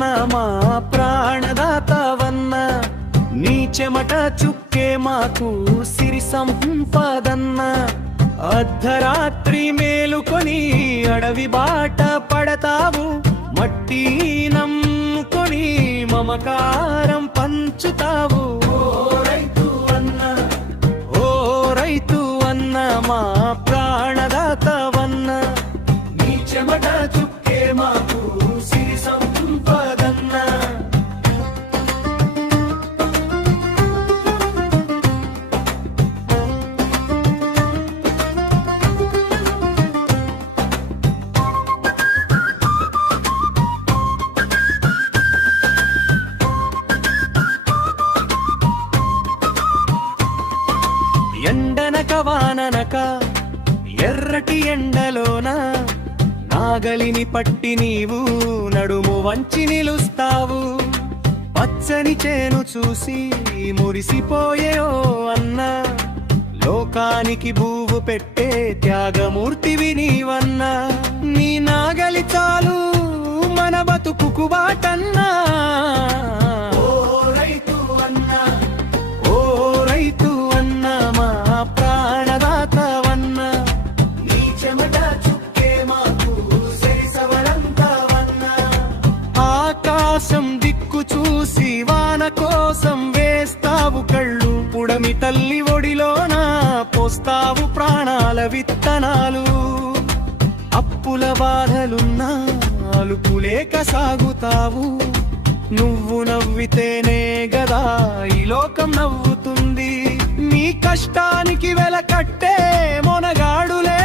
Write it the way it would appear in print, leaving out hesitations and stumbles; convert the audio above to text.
వన్న మా ప్రాణదాతవన్న నీ చెమట చుక్కే మాకు సిరి సంపదన్న అర్ధరాత్రి మేలుకొని అడవి బాట పడతావు మట్టి నమ్ముకొని మమకారం పంచుతావు ఓ రైతు అన్న మా ప్రాణదాతవన్న నీ చెమట చుక్కే మాకు సిరి సంపదన్న ఎండనక వాననక ఎర్రటి ఎండలోన నాగలిని పట్టి నీవు నడుము వంచి నిలుస్తావు పచ్చని చేను చూసి మురిసిపోయే ఓ అన్న లోకానికి భూవు పెట్టే త్యాగమూర్తివి నీవన్నా నీ నాగలి చాలు మన బతుకుకు బాటన్నా ఆకాశం దిక్కు చూసి వాన కోసం వేస్తావు కళ్ళు పుడమి తల్లి ఒడిలోన పోస్తావు ప్రాణాల విత్తనాలు అప్పుల బాధలున్నా అలుపులేక సాగుతావు నువ్వు నవ్వితేనే గదా ఈ లోకం నవ్వుతుంది నీ కష్టానికి వెలకట్టే మొనగాడులే